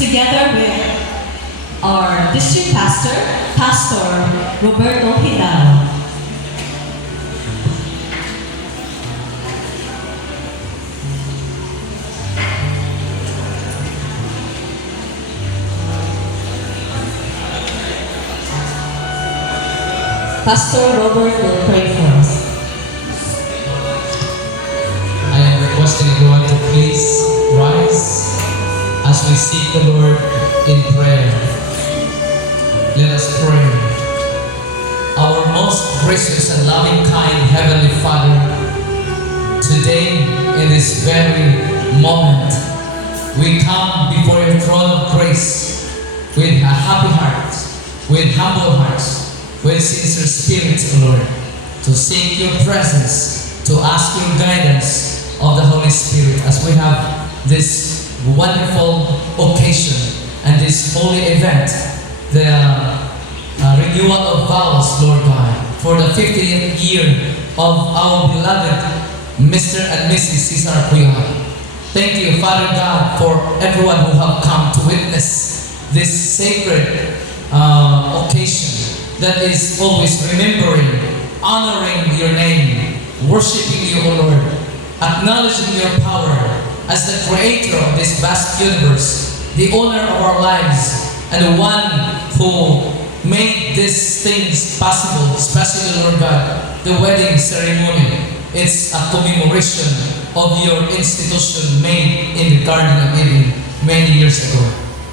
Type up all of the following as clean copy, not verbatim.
together with our district pastor, Pastor Roberto Hidalgo. Pastor Robert will pray for us. I am requesting everyone to please rise as we seek the Lord in prayer. Let us pray. Our most gracious and loving kind Heavenly Father, today in this very moment, we come before your throne of grace with a happy heart, with humble hearts, with sincere spirit, Lord, to seek your presence, to ask your guidance of the Holy Spirit as we have this wonderful occasion and this holy event, the renewal of vows, Lord God, for the 50th year of our beloved Mr. and Mrs. Cesar Puyol. Thank you, Father God, for everyone who have come to witness this sacred occasion that is always remembering, honoring your name, worshiping you, O Lord, acknowledging your power as the creator of this vast universe, the owner of our lives, and the one who made these things possible, especially, Lord God, the wedding ceremony. It's a commemoration of your institution made in the Garden of Eden many years ago.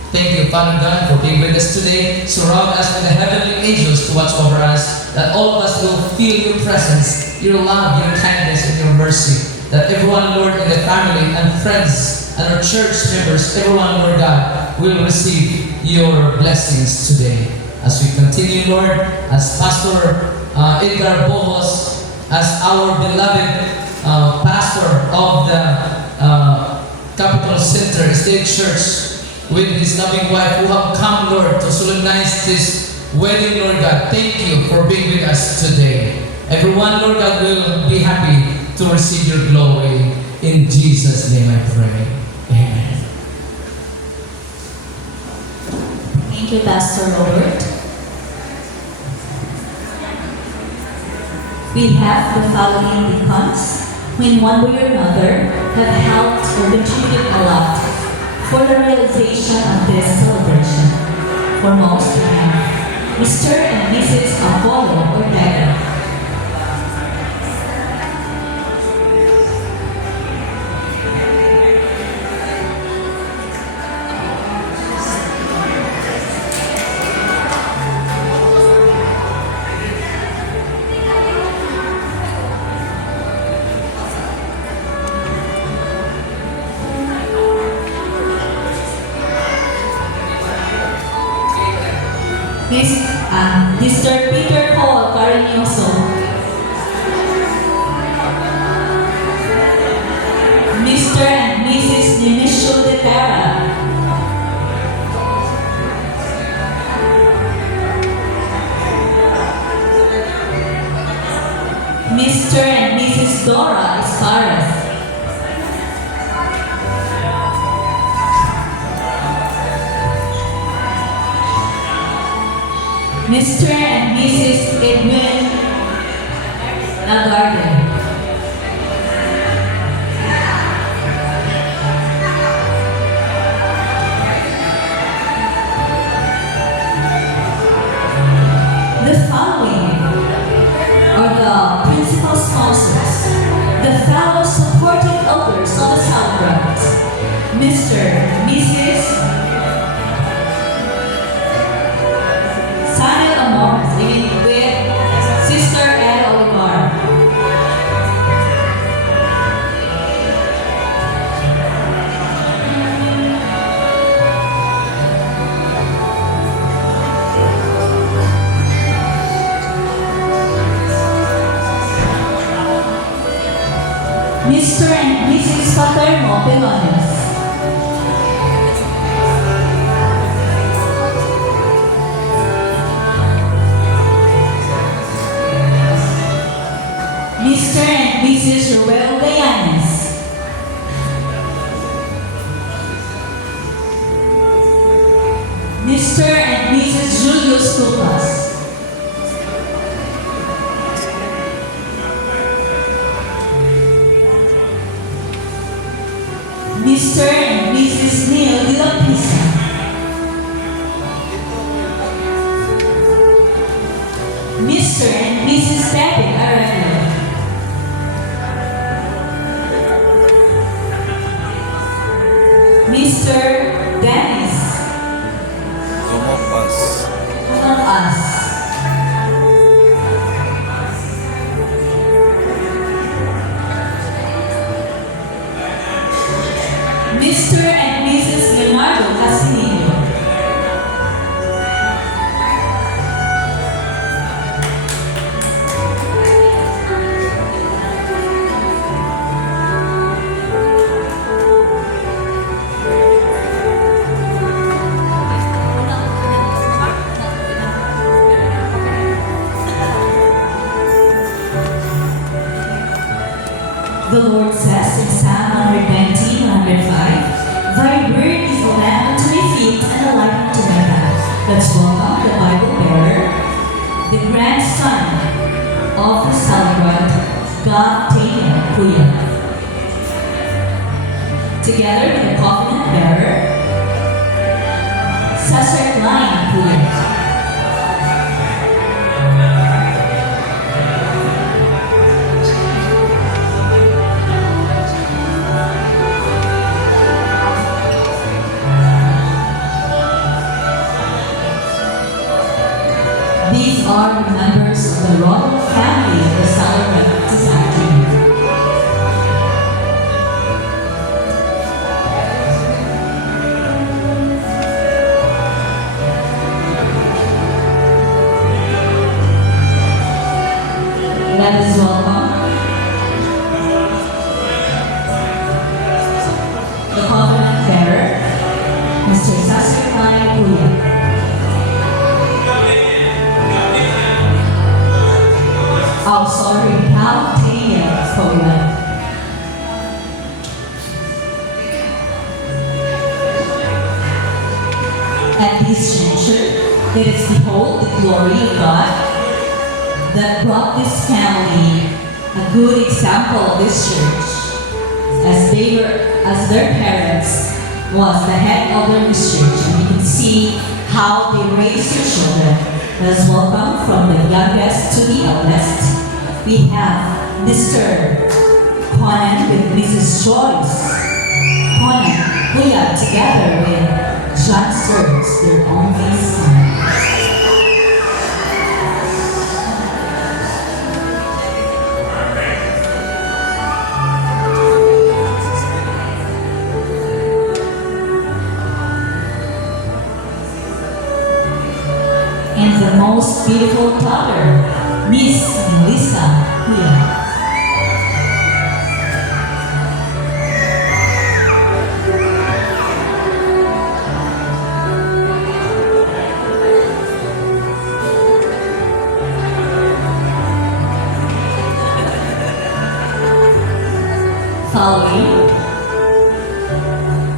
Thank you, Father God, for being with us today. Surround us with the heavenly angels to watch over us, that all of us will feel your presence, your love, your kindness, and your mercy. That everyone, Lord, in the family and friends and our church members, everyone, Lord God, will receive your blessings today. As we continue, Lord, as Pastor Edgar Bohos, as our beloved pastor of the Capital Center State Church, with his loving wife who have come, Lord, to solemnize this wedding, Lord God. Thank you for being with us today. Everyone, Lord God, will be happy to receive your glory. In Jesus' name I pray. Amen. Thank you, Pastor Robert. We have the following deacons who in one way or another have helped or contributed a lot for the realization of this celebration. Foremost, we have Mr. and Mrs. Apollo Ortega. Mr. Peter Paul Cariñoso. Mr. and Mrs. Dionisio de Terra. Mr. and Mrs. Dora Esparras. Mr. and Mrs. Edwin Agarden. The following are the principal sponsors, the fellow supporting elders of the celebrant, Mr. Mrs. with Sister Ed Olivar. Mr. and Mrs. Paterno Pelones. Mr. and Mrs. Julius Lucas. Mr. and Mrs. Neil de la Pisa. Mr. and Mrs. Pepe Arevalo. Mr. Dennis Gomopas. among us. Mr. and Mrs. Leonardo Casimiro. The Lord says in Psalm 119, 105, Thy word is a lamp unto my feet and a light unto my path. Let's welcome the Bible bearer, the grandson of the celebrant, God Tanya Kuya. Together with the covenant bearer, Cesar Klein Kuya. These are the members of the royal family of the celebrant this afternoon. Let us welcome the covenant bearer, Mr. Cesar Klein Kuya. Oh, sorry, how Tanya Kuya. At this juncture, let us behold the glory of God that brought this family a good example of this church, as their parents was the head of their church, and you can see how they raised their children. Let's welcome from the youngest to the eldest. We have Mr. Conan with Mrs. Joyce Conan Kuya together with John Sturz, their only son. And the most beautiful daughter, Miss Melissa Kuya. Following,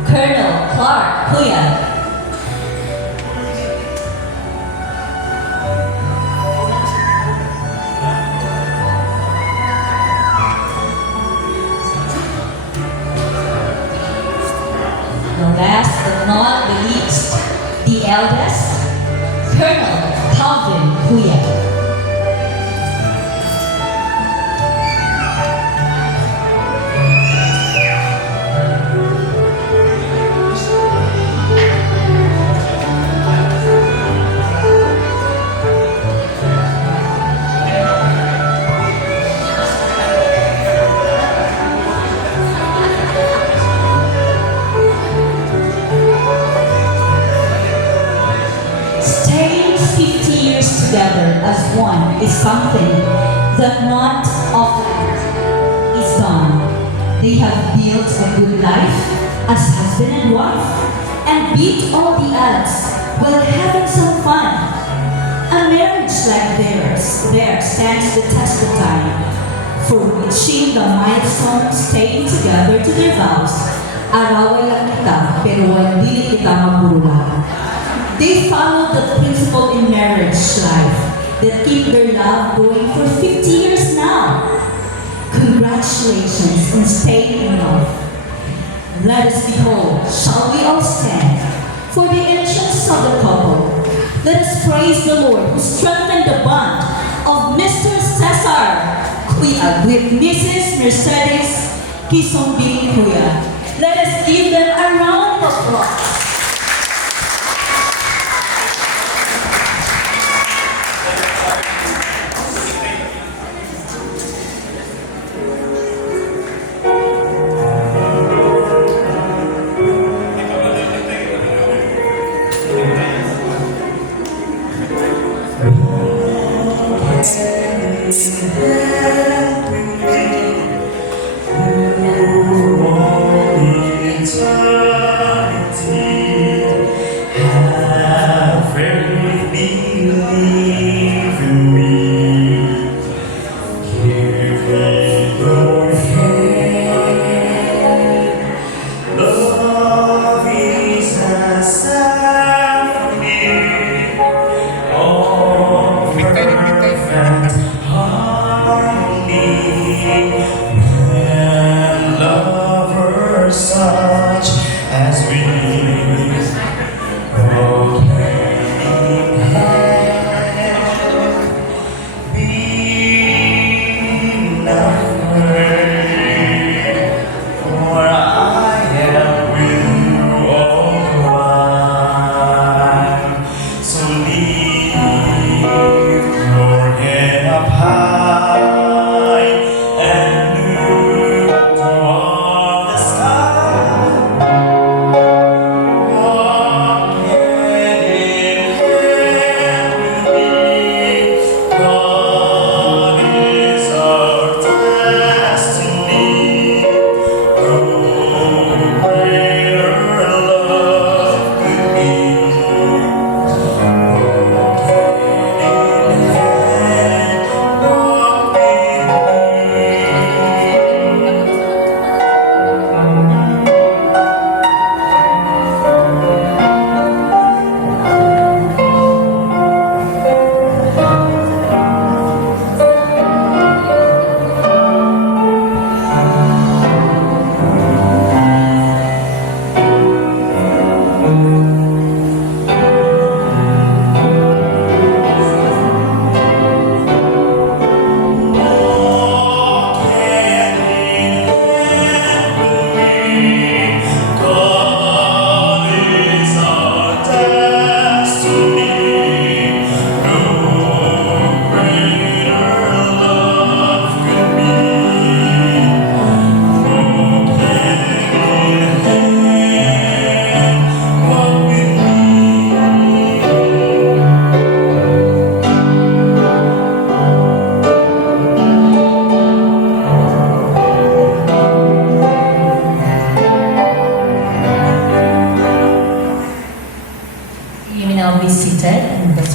Colonel Clark Kuya. The last but not the least, the eldest, Colonel Calvin Kuya. Staying 50 years together as one is something that not often is done. They have built a good life as husband and wife and beat all the odds while having some fun. A marriage like theirs stands the test of time for reaching the milestone of staying together to their vows. Araway lang kita pero hindi kita magburulan. They followed the principle in marriage life that keep their love going for 50 years now. Congratulations on staying in love. Let us behold, shall we all stand for the entrance of the couple? Let us praise the Lord who strengthened the bond of Mr. Cesar Kuya with Mrs. Mercedes Kisombing Kuya. Let us give them a round of applause.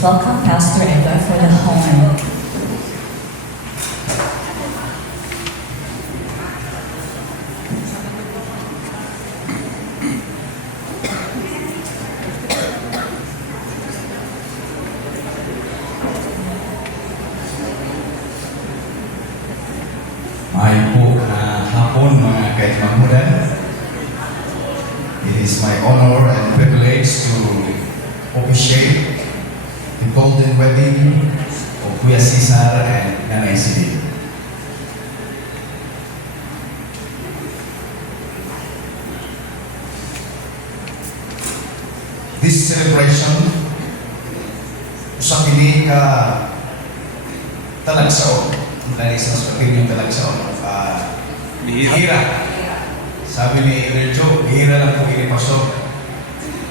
Welcome Pastor Edgar for the home. Hapon mga kaibigan. It is my honor and privilege to officiate the golden wedding of Kuya Cesar and Nanay Celine. This celebration usap ini ka talagsaon. Dahil sa sabihin yung talagsaon. Bihira. Sabi ni Rejo, bihira lang po inipasok.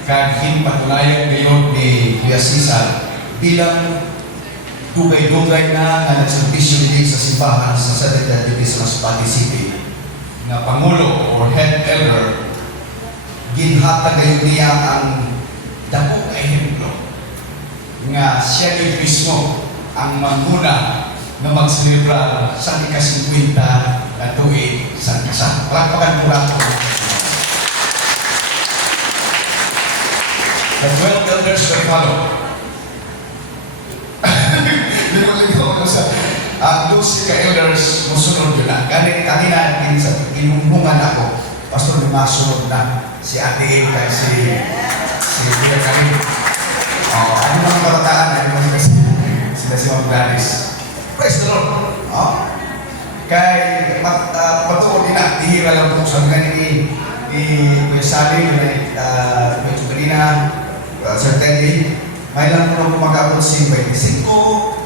Kahit patulayan ngayon ni Kuya Cesar bilang dugay-dugay na nagservisyo niya sa simbahan sa Seventh Adventist Masbate City na Pangulo or Head Elder, ginhatag ngayon niya ang dako ka ehemplo nga siya ni mismo ang manguna na magselebrar sa ika-50 na tuig sa kasal. Palakpakan po lang po. The 12 elders will follow. Ligaw ko sa Lucy ka elders, musunod yun na. Kanina, inumungan ako. Pastor, lumasunod na si Ate A, kaya si Kuya Karin. Ano mga barataan, ano mga sila si Ma'am Gladys. Praise the Lord. Kay patuon din na, tihira lang po sa mga ni Kuya Sally, Kuya Chubalina, Sir Teddy. May lang po nang mag-abot si 25,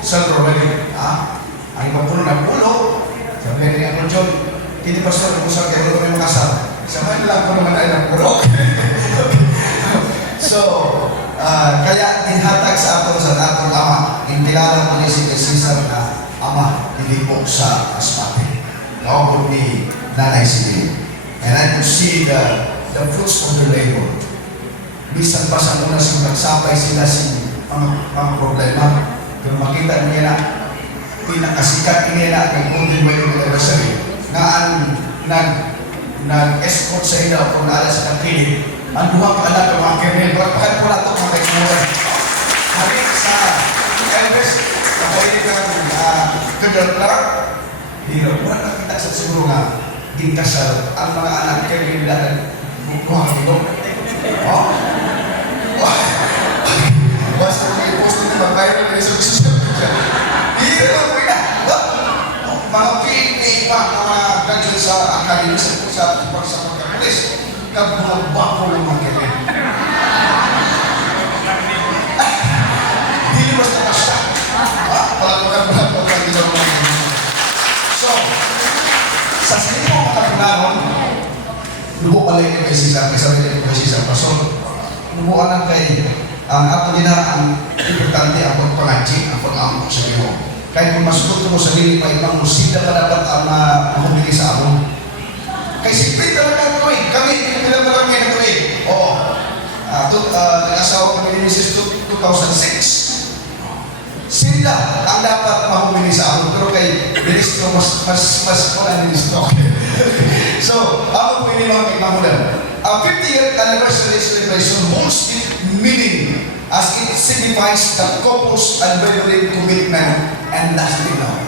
Silver Wedding. Ang ipapuno na pulo, sabi ni Uncle John, hindi pa siya kung kayo ito may makasal. Sabay lang po naman ay ng pulo. So, kaya dinhatag sa ato sa atong ama, intilala mo ni si Cesar na ama, hindi po sa asmate. Naubod ni Nanay Sibyl. And I could see the fruits of their labor. Bisan pa sa muna nagsabay sila sa mga problema. Pero makita niya na pinakasikat niya na kay Golden Wedding Anniversary na nag-escort sa ina kung naalas sa kakilig. Ang duha ka anak ng mga kernel. Bakit po na ito mga kaimulan? Halit sa Elvis, kapatid ng Colonel Clark, hirap po na nakita sa siguro nga gintasal ang mga anak kernel nila ng bukuhang ito. Basta may post nito ba viral na resources. Hirap lang po na. Mga PA pa, mga graduate sa academy sa pagkapulis. Kabuhabako ng mga kanya. Hindi basta-basta. Palagpagan ng mga So, sa sinimo mga kapunaron, lubo pala yung may sisang, may sabi yung may sisang pasol. Lubo anak kay, ang ato din ang importante ang pagpangaji, ang pag-amok sa iyo. Kahit kung masugot mo sa dili pa ibang musida pa dapat ang mahumili sa amon. Kay sipit talaga ito kami bilang lang ngayon ito nag-asawa kami ni Mrs. 2006. Sila ang dapat mahumili sa amon, pero kay ministro mas wala ministro. So, ako po ini mga kaimamulan. Ang 50th anniversary celebration holds its meaning as it signifies the couple's unwavering commitment and lasting love.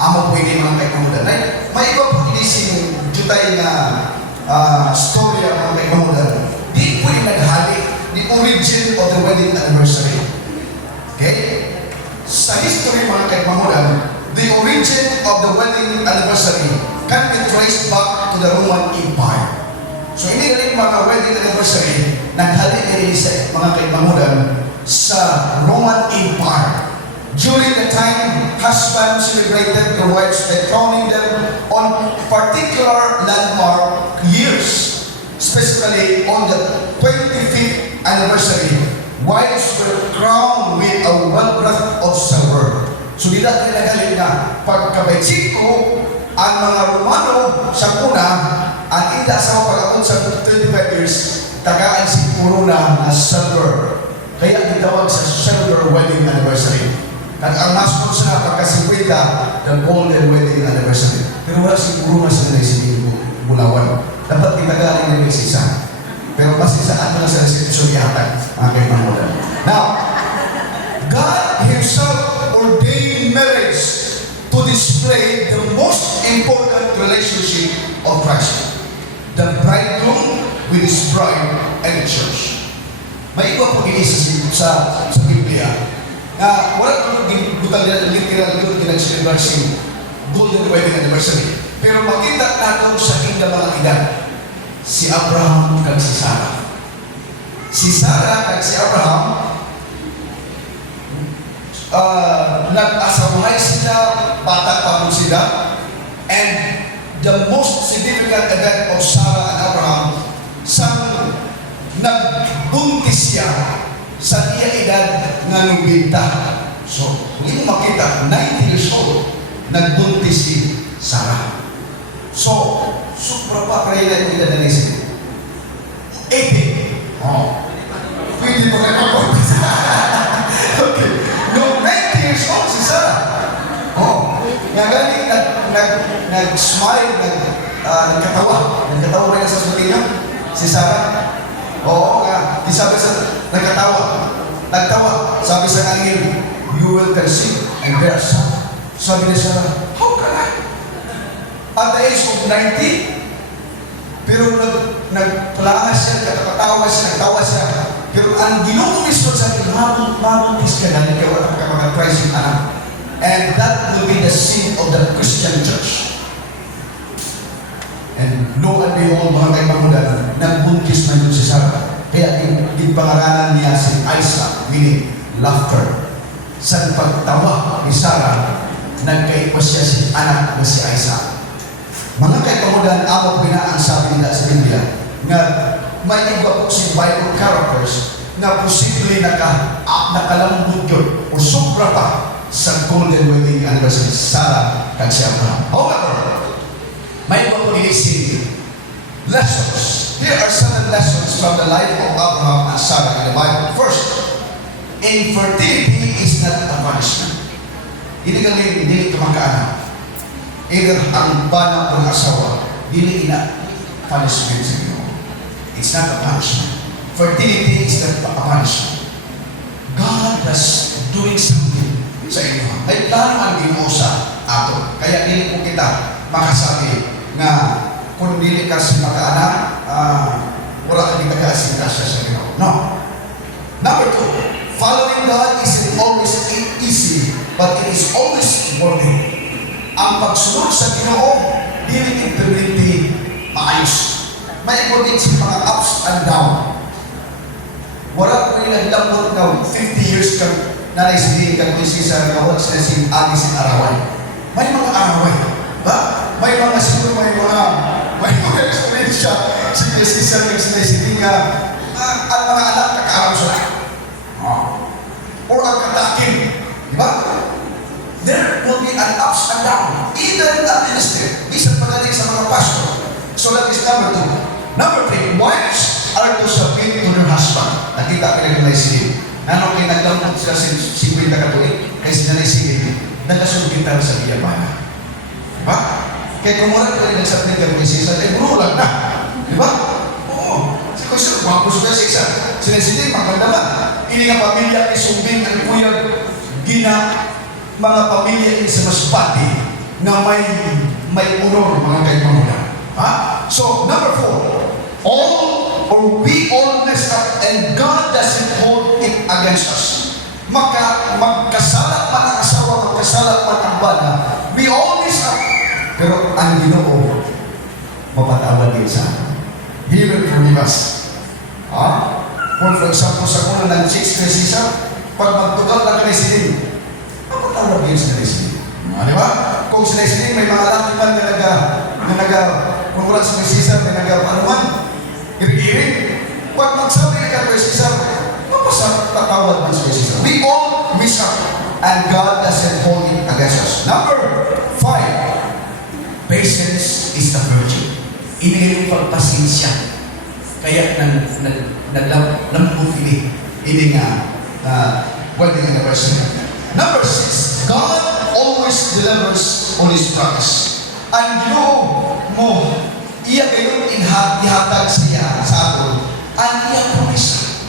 Amo po ini mga kaimamulan. May iba po inising jutay na story ang mga kaimamulan. Di po yung naghali the origin of the wedding anniversary. Okay? Sa history mga kaimamulan, the origin of the wedding anniversary can be traced back to the Roman Empire. So hindi rin mga wedding anniversary naghali rin sa mga kaimamulan sa Roman Empire. During the time, husbands celebrated their wives by crowning them on particular landmark years. Specifically on the 25th anniversary, wives were crowned with a well-breath of silver. So di natin nagaling na pagkabaitsiko ang mga Romano sa una, ang ida sa pag-abot sa 25 years, tagaan si puro na silver. Kaya itawag sa silver wedding anniversary. At ang masukot sa pagkasikwita, the golden wedding anniversary. Pero wala si puro na sila si Bulawan. Dapat itagaling na yung isa. Pero mas isa ato na sa reception yata, mga kaimamulan. Now, God Himself ordained marriage to display the most important relationship of Christ, the bridegroom with his bride and the church. May iba po inisa sa Biblia na wala po butang literal yun kinag-celebrate si golden wedding anniversary. Pero makita natin sa kingdom mga edad, si Abraham kag si Sarah. Si Sarah kag si Abraham nag-asawahay sila, bata pa mo sila, and the most significant event of Sarah and Abraham sa nagbuntis siya sa iya edad nga 90. So, kung mo makita, 90 years old, nagbuntis si Sarah. So, supra pa kaya na yung edad na nisip. 80. Pwede mo kayo magbuntis. Okay. No, 90 years old si Sarah. Nga galing nag-smile, nagkatawa. Nagkatawa ba na sa suti niya? Si Sarah? Oo nga. Di sabi sa Nagtawa. Sabi sa angel, you will conceive and bear a son. Sabi ni Sarah, how can I? At the age of 90, pero nagplanga siya, nagtawa siya. Pero ang Ginoo mismo sa akin, mabuntis ka na, kaya wala ka makaprise yung anak. And that will be the sin of the Christian church. And lo and behold, mga kaibigan, nagbuntis na yun si Sarah. Kaya ginpangaralan niya si Isaac, meaning laughter. Sa pagtawa ni Sarah, nagkaikwas siya si anak na si Isaac. Mga kaibigan, ako ang sabi nila sa Biblia, nga may iba po si Bible characters na posible nakalambot yun o sobra pa sa golden wedding anniversary Sarah kag si Abraham. However, may iba po nilising lessons. Here are 7 lessons from the life of Abraham and Sarah in the Bible. First, infertility is not a punishment. Hindi ka magkaanak. Either ang bana o ang asawa, hindi ina punishment sa Ginoo. It's not a punishment. Fertility is not a punishment. God is doing something sa inyo. May plano ang Ginoo sa ato. Kaya hindi po kita makasabi na kung hindi ka makaanak, wala ka di kasya sa Ginoo. No. Number 2, following God isn't always easy, but it is always worth it. Ang pagsunod sa Ginoo, hindi integrity maayos. May ibigin sa mga ups and down. Wala ko rin naglambot na 50 years kang nalaisihin kang kunsisa na wala sila si Adi si Araway. May mga araway. Ba? May mga siguro may mga experience siya. Si kunsisa ng sinisihin nga ang mga anak nakaaraw sila. Or ang katakin. Diba? There will be an ups and down. Either in the ministry, isang pagaling sa mga pastor. So that is number 2. Number 3, wives are to submit to their husband. Nakita ka na naisingin. Nanong kayo naglambot sila 50 katuig, kaya sila naisingin, nagkasunod sa iyabana. Diba? Kaya kung wala ka rin nagsabit ka kung isa, eh burulag na. Diba? Oo. Si Kusyo, wapos ka sa isa. Sinasinin, magkandaman. Ini nga pamilya isumbing ang kuyag mga pamilya sa masbati na may honor mga kaibigan. So, number 4, we all mess up and God doesn't hold it against us. Magkasalat man ang asawa, magkasalat man ang bana, we all mess up. Pero ang Ginoo, mapatawad din sa atin. He will forgive us. For example, sa kuna ng 6 na pag magtugal lang ka na silin, mapatawad din sa silin. Di ba? Kung sila silin, may mga laki man na kung wala sa Cesar, may nag-apanuman, iri-iri. Pag magsabi na kay Cesar, mapasang tatawad man sa Cesar. We all miss up, and God doesn't hold it against us. Number 5, patience is the virtue. Ini yung pagpasensya. Kaya naglambot ini nga wedding anniversary. Number 6, God always delivers on His promise. Ang Ginoo mo, iya kayo ihatag siya sa aton, ang iya promisa.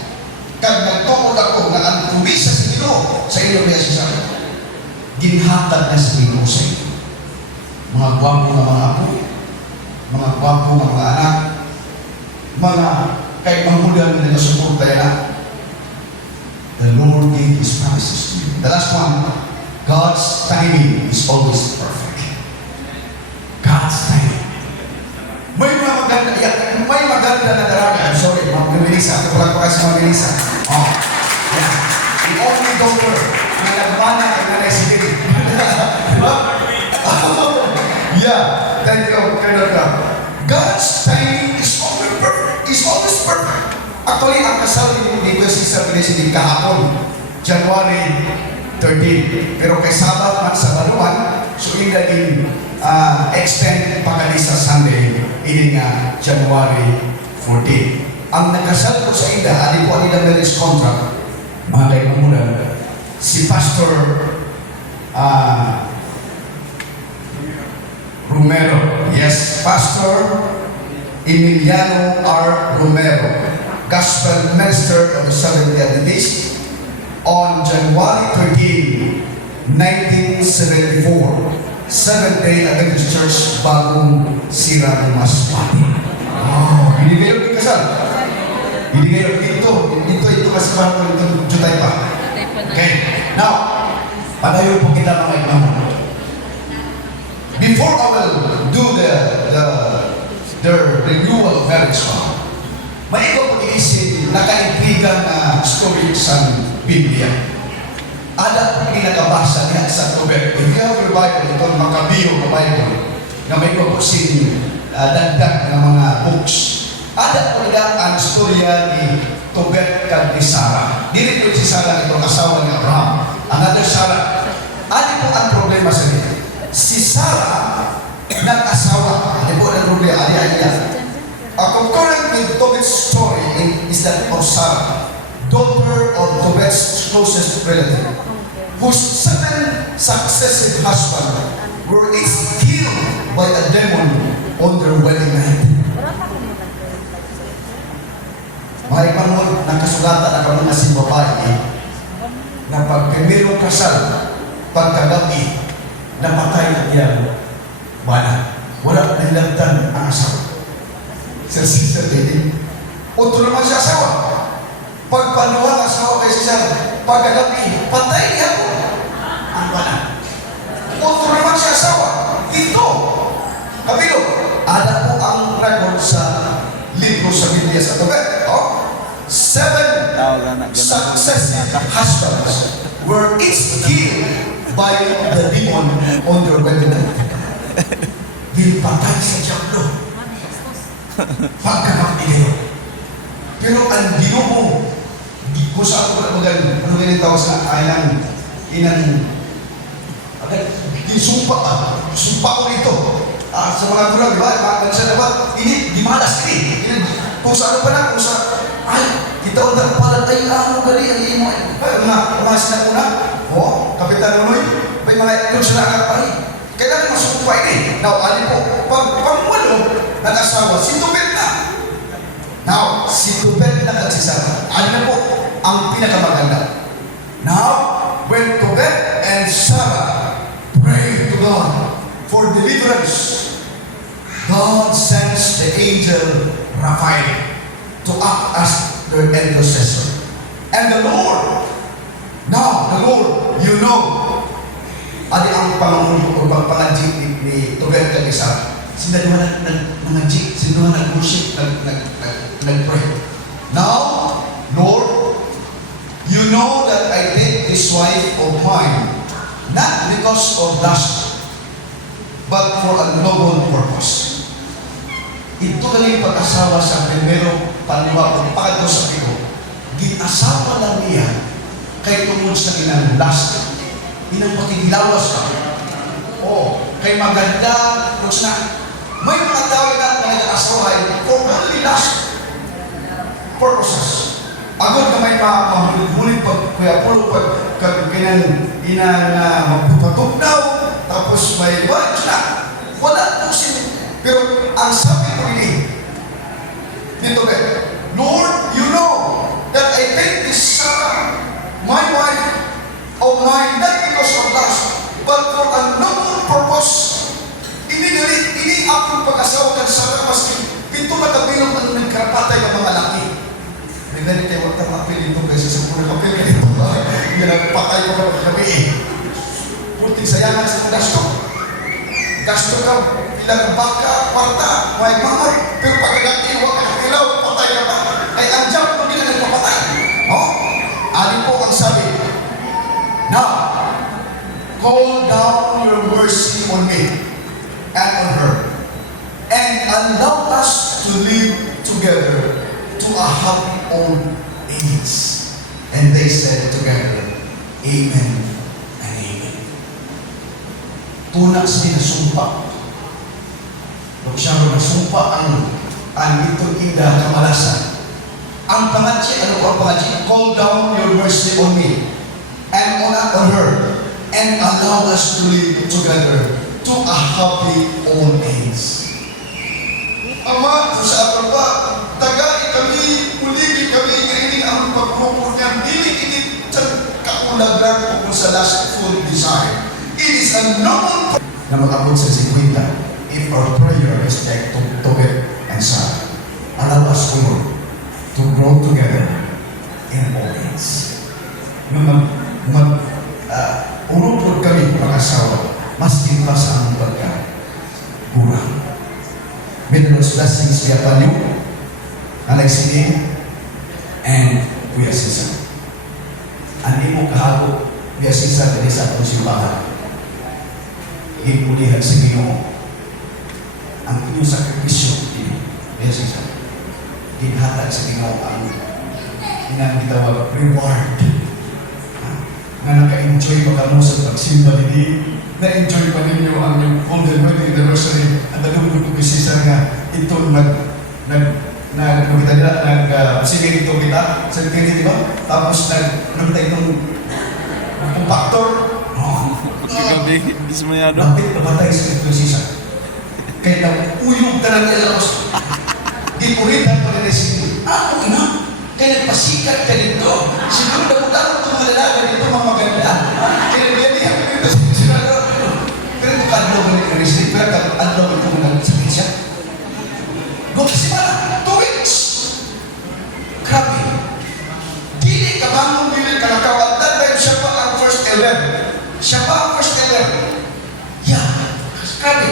Kag nagtuod ako na ang promisa sa Ginoo, sa inyo niya siya, ginhatag na sa Ginoo sa inyo. Mga gwapo na mga apo, mga gwapo na mga anak, mga kahit manghulang na nagasuporta yan, the Lord gave His promises to you. The last one, God's timing is always perfect. God's timing. May maganda na daraga. I'm sorry, Ma'am Melissa. Ito pala ko kasi Ma'am Melissa. Yeah. The only daughter na nagmana at nanay si David. Diba? Yeah. Thank you. God's timing is always perfect. Is always perfect. Actually, ang kasal ni Kuya Cesar Pinesinig kahapon, January 13. Pero kay Sabat man sa Baluan, so in extend pagkali sa Sunday, ini nga January 14. Ang nagkasal ko sa ida, adi po nila marriage contract, mga kaibigan, si Pastor Romero. Yes, Pastor Emiliano R. Romero. Gospel Minister of the Seventh-day Adventist on January 13, 1974. Seventh-day Adventist Church, Bagong Sira, Masbate. Oh, hindi kayo kasal. Hindi kayo ito kasi parang ito jutay pa. Okay, now, padayon po kita mga imaman. Before I will do the renewal of marriage vow, may ikaw po iisip na kaibigan na story sa Biblia. Ada po pinakabasa niya sa Tobit. If you have your Bible, itong Makabiyo na Bible, na may pupusin dagdag ng mga books. Ada po nila ang storya ni Tobit kag ni Sarah. Dili po si Sarah itong asawa ni Abraham. Another Sarah. Ano po ang problema sa nila? Si Sarah nag-asawa. Ano po ang problema? Concurrent with Tobit's story is that of Sarah, daughter of Tobit's closest relative, whose 7 successive husbands were each killed by a demon on their wedding night. May panahon ng kasulatan na kami si babae na pag primerong kasal, pagkagabi, napatay na diyan bana. Wala nilagdan ang asawa. Sir David, otro naman siya asawa. Pagpanuha ang asawa kay Cesar, pagkagabi, patay niya po ang bana. Otro naman siya asawa. Ito, kabilo, ada po ang record sa libro sa Biblia sa Tobit. 7 successive husbands were each killed by the demon on their wedding night. Dinpatay sa Diablo. Pagkakapit kayo. Pero ang Ginoo, kung saan ko na magaling, ano ganyan tawag sa inang sumpa ko nito. Sa mga gulang, di ba? Mga sa dapat, ini, di malas ini. Kung saan pa na, kung sa, ay, kita unang palat, ay, ano gali, ay, imo, ay, mga sinakuna, Kapitan Unoy, may mga yung sila agad kailangan masumpa ini. Now, ali po, pag nag-asawa, si Tobit na. Now, si Tobit na nagsisara. Ali na po, ang pinakamaganda. Now, when Tobit and Sarah prayed to God for deliverance, God sends the angel Raphael to act as their intercessor. And the Lord, you know, adi ang pangamulo o panganjik ni Tobit kag Sarah. Sila naman nanganjik, sila naman nag-worship, nag-pray. Now, Lord, you know that I take this wife of mine, not because of lust, but for a noble purpose. Ito galing pag-asawa sa primero panuwa, pagpagod sa piro. Ginasawa lang niya kay tungod sa inang lust. Inang pakigilawas ka. Kay maganda, kung na, may mga tao na nag-asawahay for only lust purposes. Agad na may mahulit pag kuya pulo, pag magpupatugnaw, tapos may watch na. Wala po siya. Pero ang sabi ko ini, dito Lord, you know that I take this Sarah, my wife, of mine, not because of lust, but for a noble purpose. Ini akong pag-asawa kan Sarah, maski pito na kabilong ang nagkarapatay ng mga laki. May ganit kayo, wag tang apel ito kasi sa puro apel ganito. Yan ang patay ko ka kami Punting sayangan sa gasto. Gasto ka, ilang baka, kwarta, may mga, pero pagkagati, wag ka ilaw, patay ka pa. Ay, ang job mo nila nagpapatay. Alin po ang sabi, now, call down your mercy on me and on her, and allow us to live together to a happy old age. And they said together, Amen and Amen. Tuna sa sinasumpa. Kung siya nasumpa ang itong indah kamalasan. Ang pangatsi, ano po ang pangatsi? Call down your mercy on me and on her, and allow us to live together to a happy old age. Ama, sa apa pa, tagay kami, muligin pagmukod niya, dili ini sa kaulagan o sa lustful desire. It is a noble na mag-abot sa 50 if our prayer is like to get and sa allow us to Lord to grow together in all things. Urupod kami mga asawa, mas pa sa aming pagka-gurang. May those blessings we have on you, Alex Lee, and Kuya Cesar. Ani mo kahapon, Kuya Cesar, dali sa atong simbahan. Ipulihan sa Ginoo ang inyong sakripisyo, Kuya Cesar. Ginhatag sa Ginoo ang inang reward. Na naka-enjoy pa kamo sa pagsimba nini, na-enjoy pa ninyo ang yung golden wedding anniversary at nalugod ko si Cesar nga ito sige ito kita sa kini, di ba? Tapos nagpunta itong factor. Dismayado. Bakit nabatay sa ito si Cesar? Kaya nag-uyog ka na niya tapos ipuritan pa rin si okay na. Kaya nagpasikat ka dito. Siguro dapat itong mga lalaki dito mga maganda. Kaya niya dito si Cesar. Pero ito kadlo ka rin ka-restrict. Pero kadlo ka ito mga sakit siya. Kasi pala, 2 weeks. Grabe. Dili ka bangon, dili ka nakawal. That time siya pa ang first elder. Siya pa ang first elder. Yeah. Grabe.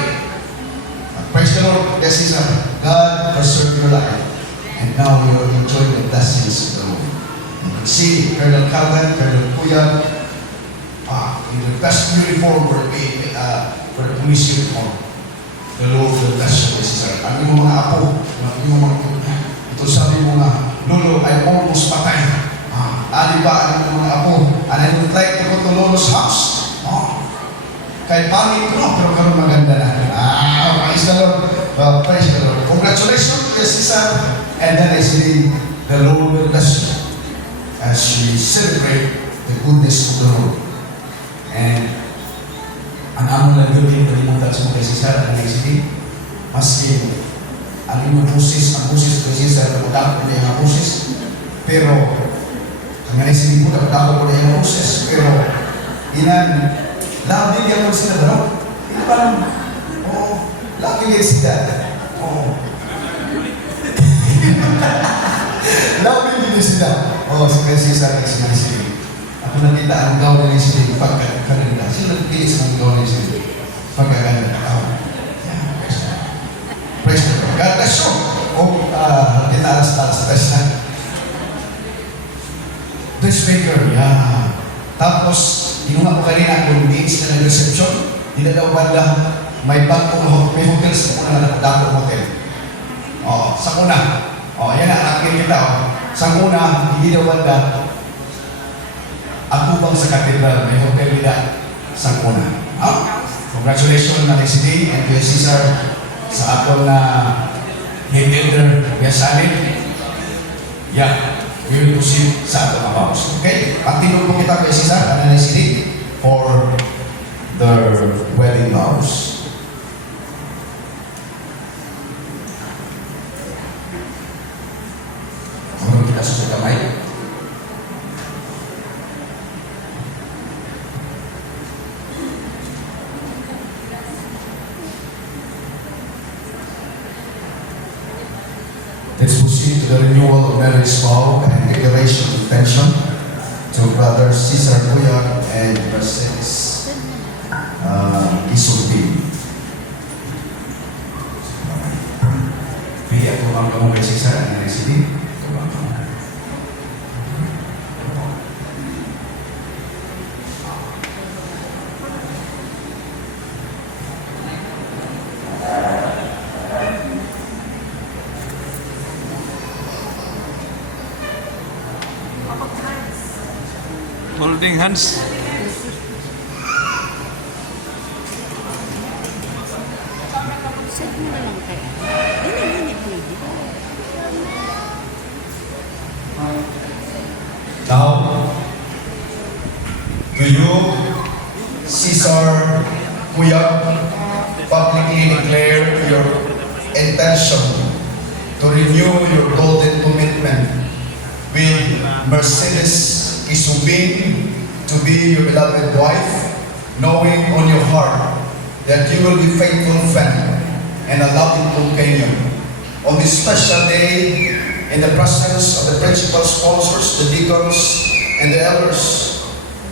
Praise the Lord. Yes, Cesar. God preserve your life. And now you are enjoying the blessings of the Lord. You can see Colonel Calvin, Colonel Kuya, in the best uniform for the police uniform. The Lord will bless you, Cesar. Ang iyong mga apo, ang iyong mga ito sabi mo nga, Lolo, I almost patay. Ali ba ang iyong mga apo? And I would like to go to Lolo's house. Kaya pangit ko, pero karoon maganda na. Praise the Lord. Praise the Lord. Congratulations, Cesar. And then I say, the Lord will bless you as we celebrate the goodness of the Lord. And ang among lagawin, kalimutan sa mga Cesar, ang nagsili, maski ang inyong busis, ang busis ko Cesar, napagdako ko na yung busis, pero ang nagsili ko, napagdako ko na yung busis, pero inan, labi niya ko sila, bro? Hindi pa lang, labi niya sila, labi niya sila, si Cesar, nagsili. Ako nakita ang gawa ng sila pagkaganda. Sino nagpili sa mga gawa ng sila? Pagkaganda na gawa. Praise the Lord. God bless you. Kita alas-alas best na. Dressmaker, Tapos, inuha ko kanina kung dates na nag-reception. Hindi daw banda, may bangkong may hotel sa kuna na napagdakong hotel. Sa kuna. Yan na, nakikita kita. Sa kuna, hindi daw banda, ako bang sa katedral, may hotel nila sa kuna. Congratulations na next day and Kuya Cesar sa ato na head elder Yasanin. We will proceed sa ato na vows. Okay? Pagtinong po kita Kuya Cesar and next day for the wedding vows. Kung kita sa kamay. Let's proceed to the renewal of marriage vow and declaration of intention to Brother Cesar Kuya and Mercedes Isulti. Pili ako ang kamong kay Cesar and NSCD. Holding hands. Set mo na lang kayo. Hindi pwede. Now, do you, Cesar Kuya, publicly declare your intention to renew your golden commitment with Mercedes Kisubin to be your beloved wife, knowing on your heart that you will be faithful friend and a loving companion. On this special day, in the presence of the principal sponsors, the deacons, and the elders,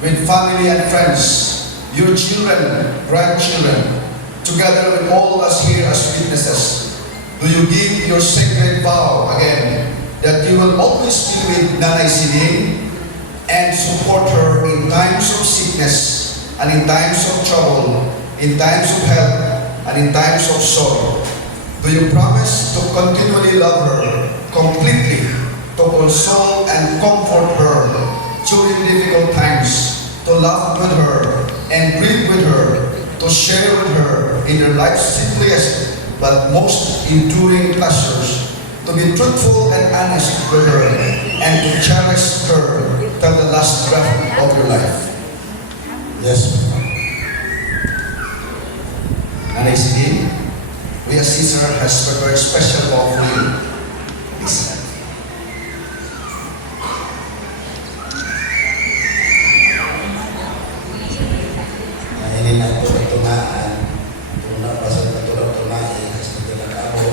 with family and friends, your children, grandchildren, together with all of us here as witnesses, do you give your sacred vow again that you will always be with Nanay Sining and support her in times of sickness and in times of trouble, in times of health and in times of sorrow? Do you promise to continually love her completely, to console and comfort her during difficult times, to laugh with her and grieve with her, to share with her in her life's simplest but most enduring pleasures, to be truthful and honest with her, and to cherish her till the last breath of your life? Yes. Nanay Sining, we as Caesar has prepared special law for you. Listen. Ini na po tunaan, tuna pa sa katulad tunay, sa katulad ako.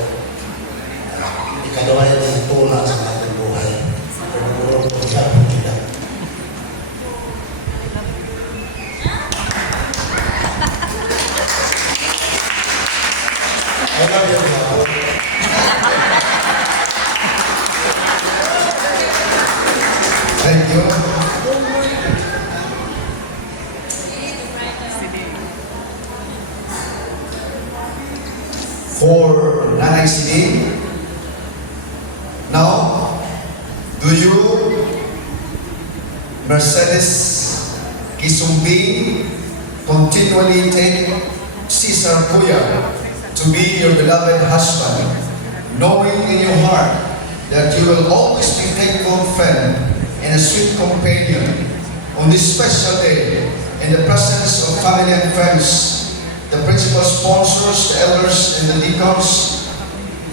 Ikalawa yung tuna sa ating buhay. Pagpuro po siya po kita. I love you, Lord. Thank you. For Nanay Sining, now, do you, Mercedes Kisumbi, continually take Cesar Kuya to be your beloved husband, knowing in your heart that you will always be faithful friend and a sweet companion on this special day in the presence of family and friends, the principal sponsors, the elders, and the deacons,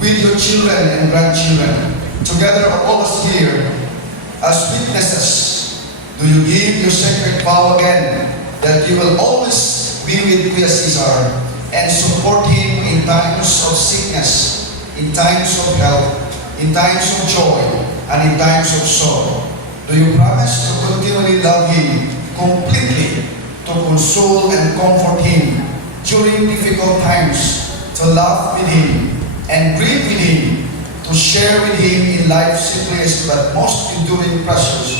with your children and grandchildren, together all of us here as witnesses? Do you give your sacred vow again that you will always be with Kuya Cesar and support him in times of sickness, in times of health, in times of joy, and in times of sorrow? Do you promise to continually love him completely, to console and comfort him during difficult times, to laugh with him and grieve with him, to share with him in life's simplest but most enduring pleasures,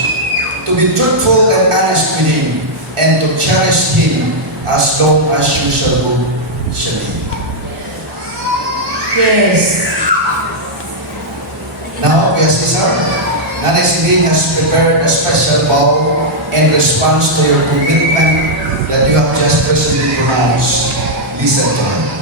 to be truthful and honest with him, and to cherish him as long as you shall live? Yes. Now, Kuya Cesar, Nanay Sining has prepared a special vow in response to your commitment that you have just recently pronounced. Listen to her.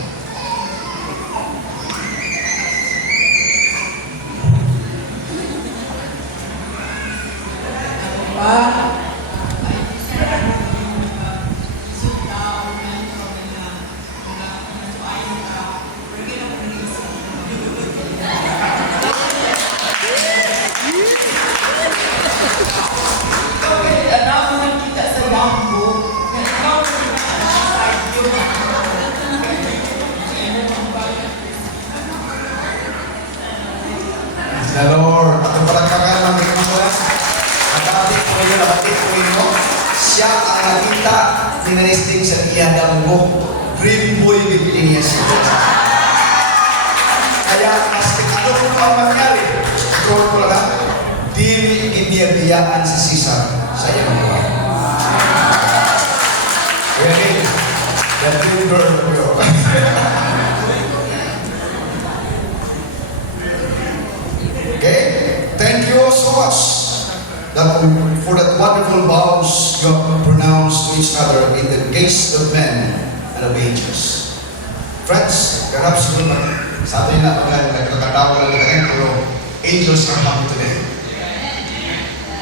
The Lord, at ang palagpakan ng Pilipinas, nakatip po inyo, siya ang nakita ni Nanisting sa iyadang mo, Green Boy Biblia siya. Kaya, mas ano po ang mangyari? Ito ko lang, dili iniyabiyaan si Cesar sa iyang buhay. Really? The true girl of you. Okay? Thank you so much for that wonderful vows you have pronounced to each other in the gates of men and of angels. Friends, perhaps sa atin na nagkakatawa lang natin, pero angels are happy today.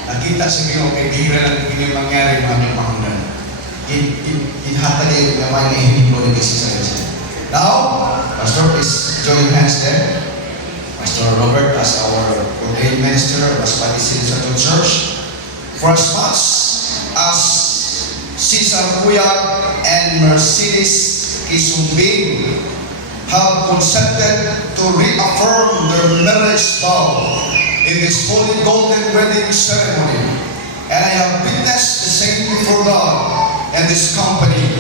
Nakita sa Ginoo kay bihira lang hindi mangyari mga mga pangunan. Inhatag niya yung naman na hindi mo rin kasi sa Now, Pastor, please join your hands there. Pastor Robert as our ordained minister, Basmati Citizen Church, for as much as Cesar Cuyag and Mercedes Isumbing have consented to reaffirm their marriage vow in this holy golden wedding ceremony. And I have witnessed the same before God and this company,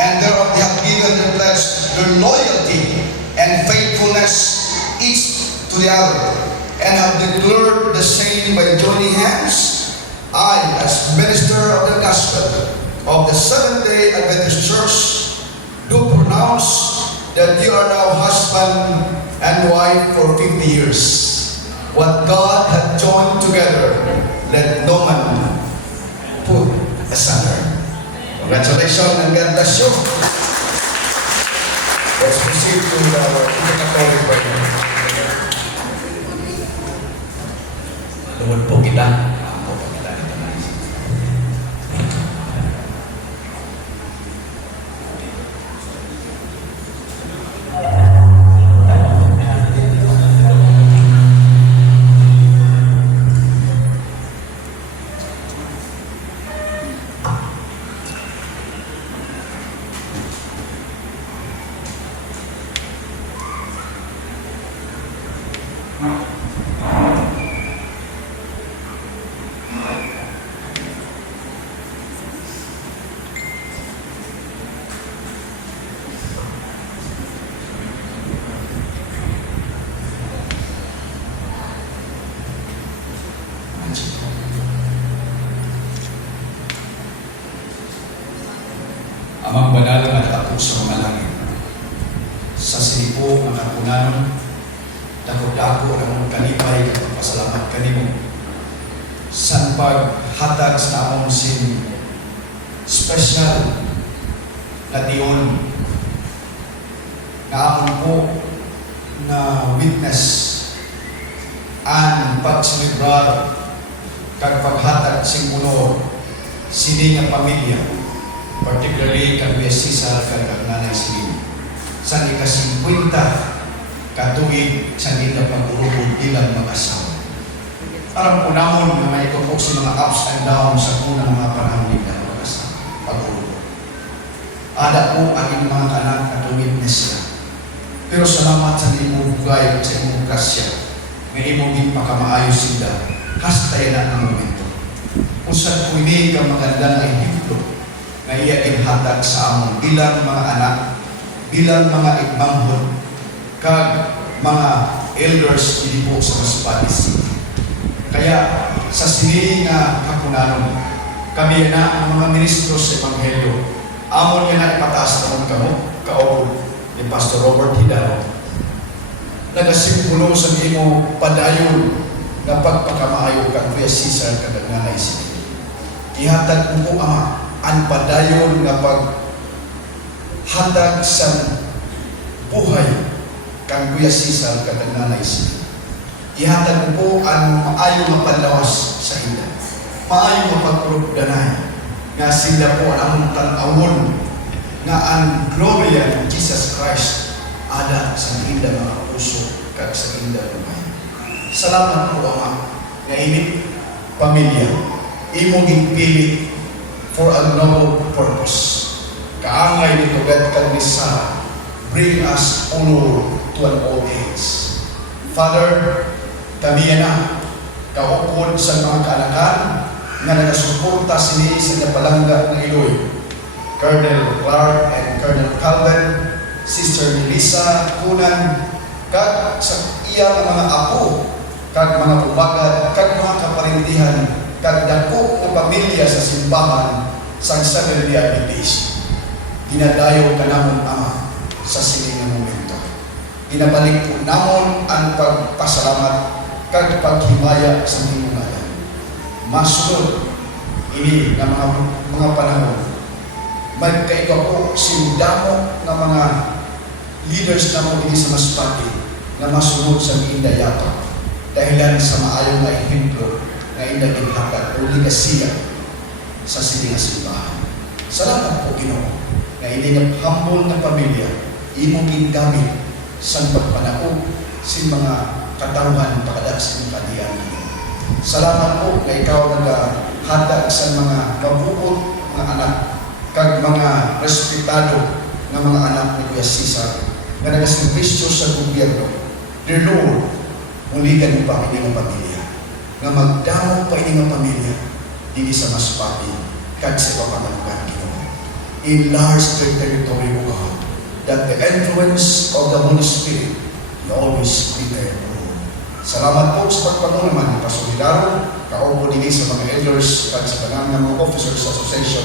and thereof they have given their pledge their loyalty and faithfulness each to the other, and have declared the same by joining hands. I, as minister of the gospel of the Seventh-day Adventist Church, do pronounce that you are now husband and wife for 50 years. What God hath joined together, let no man put asunder. Congratulations and God bless you. Let's proceed to our intercalary prayer. Tungod po kita. Amang banal nga nakapo sa mga langit, sa sinipo nga kapunanon, dako-dako ang kanipay at pasalamat kanimo sa paghatag sa among sin special na diyon nga amon po na witness ang pagselebrar kag paghatag sing puno sini nga pamilya, particularly kag Kuya Cesar kag Nanay Celine, sa ika-50 katuig sa nila pag-urubod ilang mag-asawa. Parang po namon na may kupok sa mga ups and downs sa unang mga panahon nila mag-asawa, pag-urubod. Ada po ang inyong mga kanak katuig na siya. Pero salamat sa imong bugay sa imong grasya, nga imong ipakamaayos sila, hastay na ang momento. Kung saan po ini ka maganda na ehemplo na iya inhatag sa among bilang mga anak, bilang mga igmanghod, kag mga elders dili po sa Masbate City. Kaya sa sini nga kapunanon, kami na ang mga ministro sa Ebanghelyo, amon nga na ipataas naman kamo, kaog ni Pastor Robert Hidaro. Nagasimpulo sa imo padayon na pagpakamaayo kang Kuya Cesar kag Nanay Celine. Ihatag mo po Ama ang padayon nga paghatag sa buhay kang Kuya Cesar kag Nanay Celine. Ihatag mo po ang maayo nga panlawas sa ila, maayo nga pagpurugdanay nga sila po ang tan-awon nga ang gloria ng Jesus Christ ada sa ila mga puso kag sa ila buhay. Salamat po Ama nga ini pamilya imo gipili for a noble purpose. Kaangay ni Tubet kag ni Sarah, bring us all to an old age. Father, kami na kaukod sa mga kaanakan nga nagasuporta sini sa napalangga ng Iloy, Colonel Clark and Colonel Calvin, Sister Melissa Kunan, kag sa iya mga apo, kag mga bumagad, kag mga kaparintihan, kag dako nga pamilya sa simbahan sa Seventh-day Adventist. Ginadayo ka namon Ama sa sining nga momento. Ginabalik po namon ang pagpasalamat kag paghimaya sa imong ngalan. Masunod ini nga mga panahon, magkaiba po sindamo nga mga leaders na mo sa Masbate na masunod sa indayapa dahilan sa maayong nga ehemplo na indaging hatag o ligasiya sa sining nga simbahan. Salamat po Ginoo nga ini nga humble na pamilya imong gingamit sa pagpanaog sin mga katawhan pakadak sa inyong kadiyan. Salamat po na ikaw naghatag sa mga mabukod mga anak kag mga respetado ng mga anak ni Kuya Cesar na nagaservisyo sa gobyerno. Dear Lord, muligan mo pa inyong pamilya nga magdamog pa inyong pamilya dili sa Masbate kag sa Pamatanugan, Ginoo. Enlarge their territory, O God, that the influence of the Holy Spirit will always be there, Lord. Salamat po sa pagpano naman ni Pastor Hilaro, kaupo din sa mga elders kag sa tanan ng mga officers association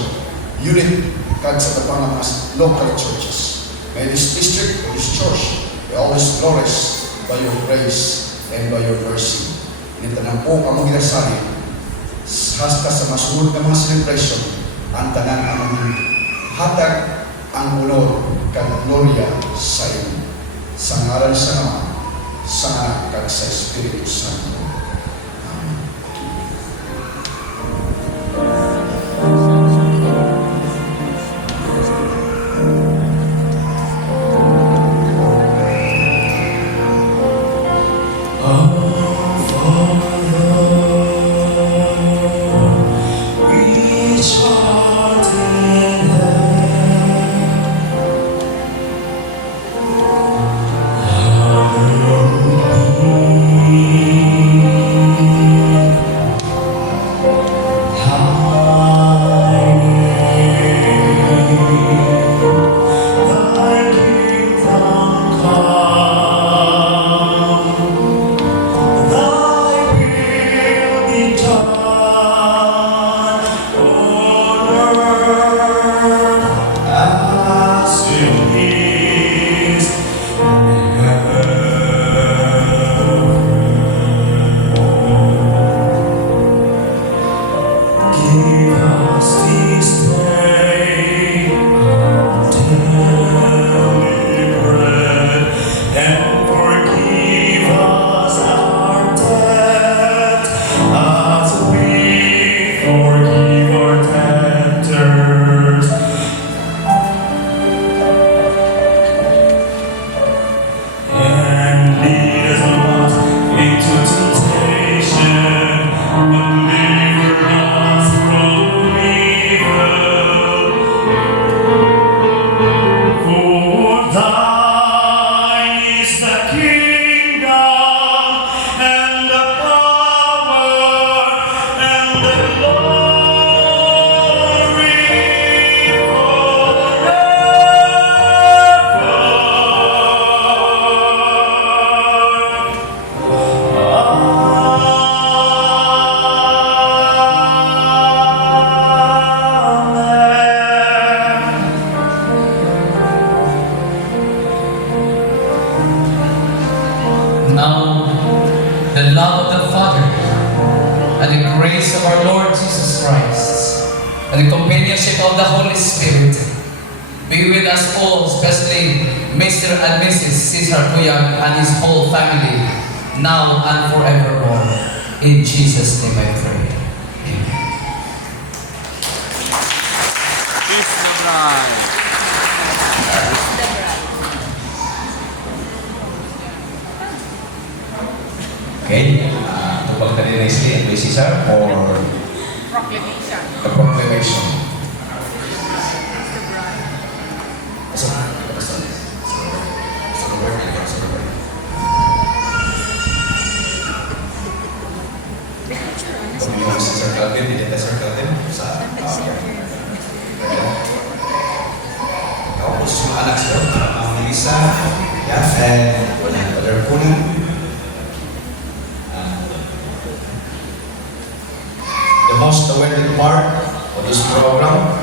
unit kag sa tapang mga local churches. May this district, this church, be always flourished by your grace and by your mercy. Inintanan po ang mga ginasali hasta sa masunod na mga celebration ang tanan ang hatag ang honor kag gloria sa iyo. Sa ngalan sa Ama, sa Anak kag sa Espiritu Santo. Amen. Now, the love of the Father and the grace of our Lord Jesus Christ and the companionship of the Holy Spirit be with us all, especially Mr. and Mrs. Cesar Cuyang and his whole family, now and forevermore. In Jesus' name I pray. Amen. Kiss the bride. Okay, tupag tadi nicely and Cesar for the proclamation. Pemilihan Cesar Calvin, di Cesar Calvin sa tapos yung anak siya, ang Melissa, and Brother Punan. The most awaited part of this program,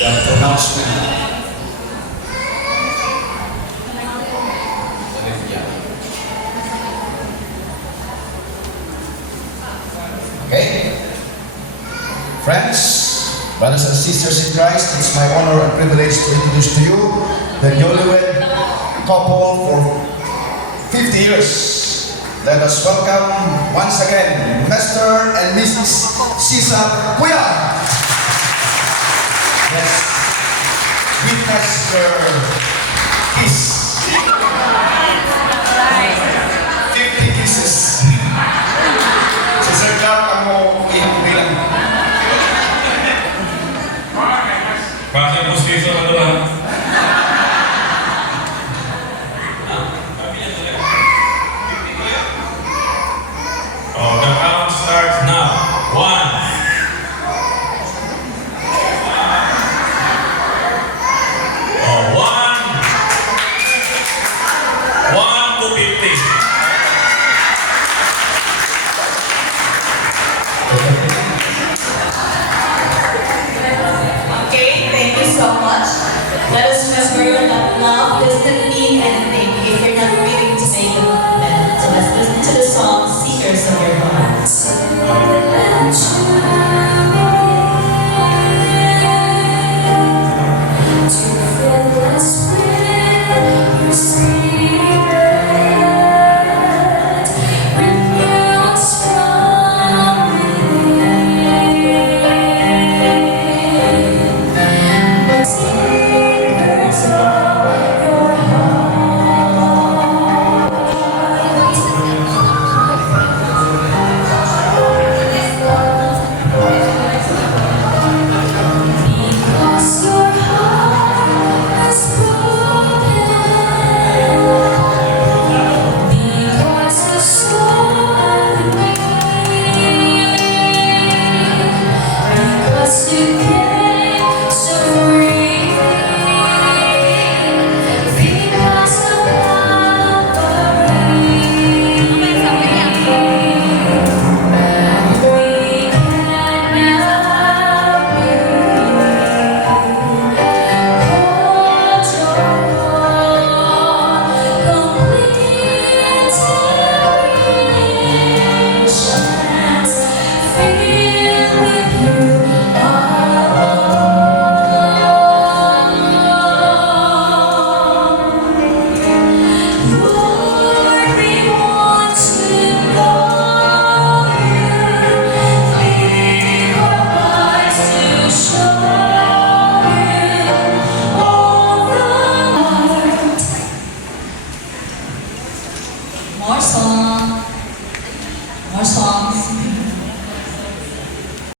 the pronouncement. Okay? Friends, brothers and sisters in Christ, it's my honor and privilege to introduce to you the newlywed couple for 50 years. Let us welcome once again Mr. and Mrs. Cesar Cuyang. Yes. Witness their kiss. 50 pieces. Sa Sir Clark, ako ilang. Bakit mo siya ano lang? Oh, the count starts now. 1. Oh, 1 to 50. Okay, thank you so much. Let us remember that love doesn't mean anything if you're not willing to make it then. So let's listen to the song Seekers of Your Hearts.